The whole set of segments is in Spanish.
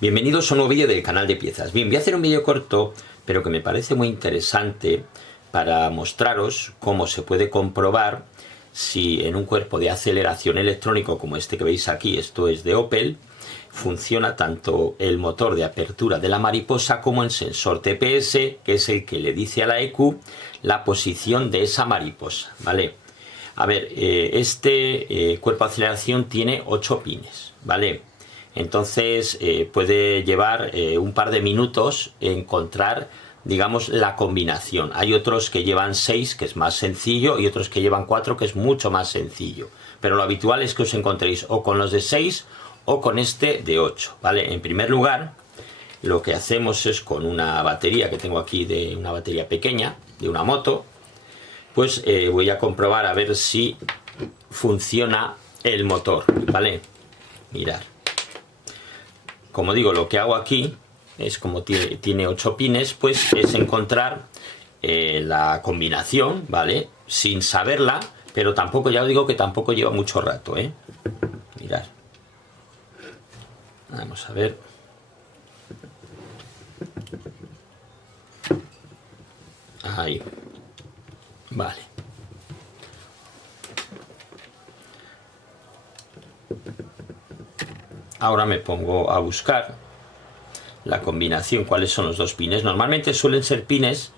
Bienvenidos a un nuevo vídeo del canal de piezas. Bien, voy a hacer un vídeo corto, pero que me parece muy interesante para mostraros cómo se puede comprobar si en un cuerpo de aceleración electrónico como este que veis aquí, esto es de Opel, funciona tanto el motor de apertura de la mariposa como el sensor TPS, que es el que le dice a la ECU la posición de esa mariposa, ¿vale? A ver, este cuerpo de aceleración tiene 8 pines, ¿vale? Entonces puede llevar un par de minutos encontrar, digamos, la combinación. Hay otros que llevan 6, que es más sencillo, y otros que llevan 4, que es mucho más sencillo. Pero lo habitual es que os encontréis o con los de 6 o con este de 8, ¿vale? En primer lugar, lo que hacemos es con una batería que tengo aquí, de una batería pequeña, de una moto, pues voy a comprobar a ver si funciona el motor, ¿vale? Mirad. Como digo, lo que hago aquí es, como tiene 8 pines, pues es encontrar la combinación, ¿vale? Sin saberla, pero tampoco, ya os digo que tampoco lleva mucho rato, ¿eh? Mirad. Vamos a ver. Ahí. Vale. Ahora me pongo a buscar la combinación, cuáles son los dos pines. Normalmente suelen ser pines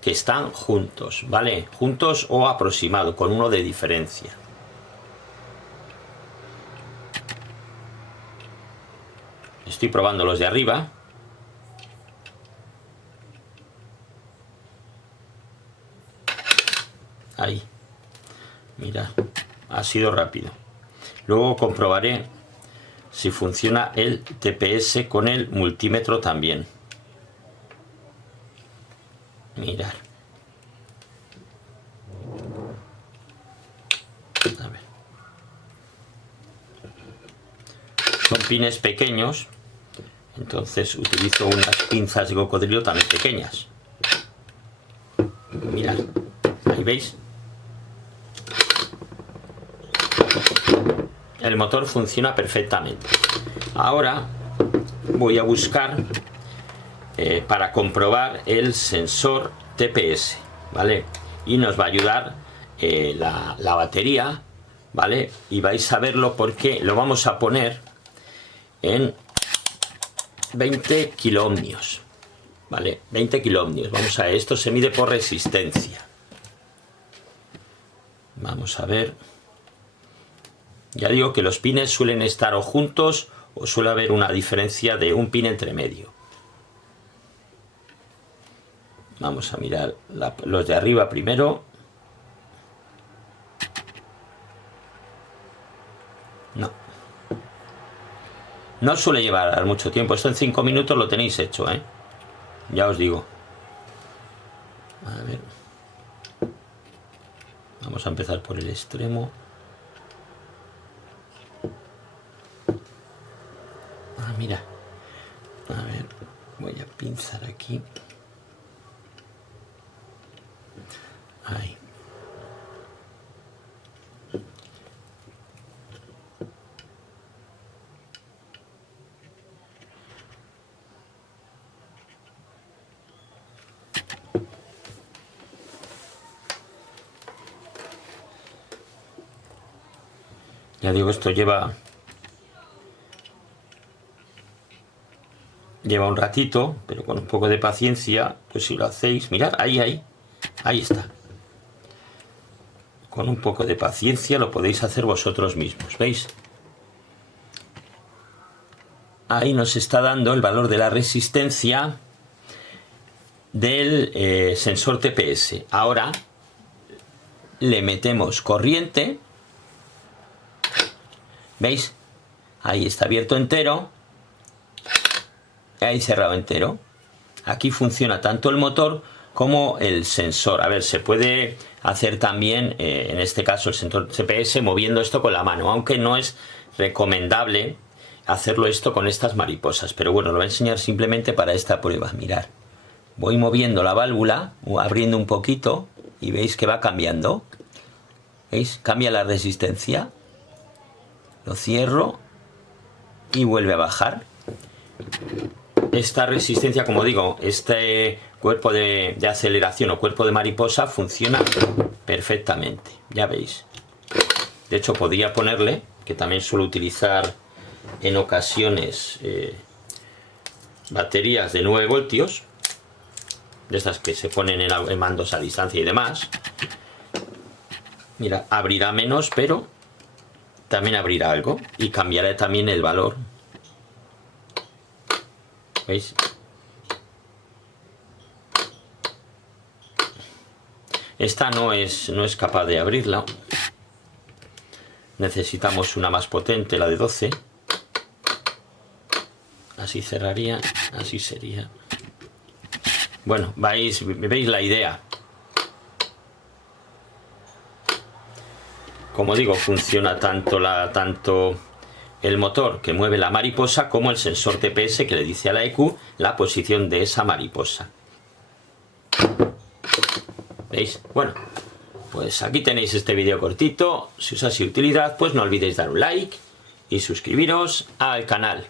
que están juntos, ¿vale? Juntos o aproximados, con uno de diferencia. Estoy probando los de arriba. Ahí. Mira, ha sido rápido. Luego comprobaré si funciona el TPS con el multímetro también. Mirad. A ver. Son pines pequeños, entonces utilizo unas pinzas de cocodrilo también pequeñas. Mirad, ahí veis. El motor funciona perfectamente. Ahora voy a buscar para comprobar el sensor TPS, ¿vale? Y nos va a ayudar la batería, ¿vale? Y vais a verlo porque lo vamos a poner en 20 kiloohmios, ¿vale? 20 kiloohmios. Vamos a ver, esto se mide por resistencia. Vamos a ver. Ya digo que los pines suelen estar o juntos o suele haber una diferencia de un pin entre medio. Vamos a mirar los de arriba primero. No suele llevar mucho tiempo. Esto en 5 minutos lo tenéis hecho, ¿eh? Ya os digo. A ver. Vamos a empezar por el extremo. Ah, mira. A ver, voy a pinzar aquí. Ahí. Ya digo, esto lleva un ratito, pero con un poco de paciencia, pues si lo hacéis, mirad, ahí está. Con un poco de paciencia lo podéis hacer vosotros mismos, ¿veis? Ahí nos está dando el valor de la resistencia del sensor TPS. Ahora le metemos corriente. ¿Veis? Ahí está abierto entero. Ahí cerrado entero. Aquí funciona tanto el motor como el sensor. A ver, se puede hacer también, en este caso el sensor TPS, moviendo esto con la mano, aunque no es recomendable hacerlo esto con estas mariposas. Pero bueno, lo voy a enseñar simplemente para esta prueba. Mirad, voy moviendo la válvula, abriendo un poquito, y veis que va cambiando. ¿Veis? Cambia la resistencia. Lo cierro y vuelve a bajar. esta resistencia, como digo, este cuerpo de aceleración o cuerpo de mariposa funciona perfectamente, ya veis. De hecho podría ponerle, que también suelo utilizar en ocasiones, baterías de 9 voltios, de estas que se ponen en mandos a distancia y demás. Mira, abrirá menos, pero también abrirá algo y cambiará también el valor. ¿Veis? Esta no es capaz de abrirla. Necesitamos una más potente, la de 12. Así cerraría, así sería. Bueno, veis la idea. Como digo, funciona tanto el motor que mueve la mariposa como el sensor TPS que le dice a la EQ la posición de esa mariposa. ¿Veis? Bueno, pues aquí tenéis este vídeo cortito. Si os ha sido de utilidad, pues no olvidéis dar un like y suscribiros al canal.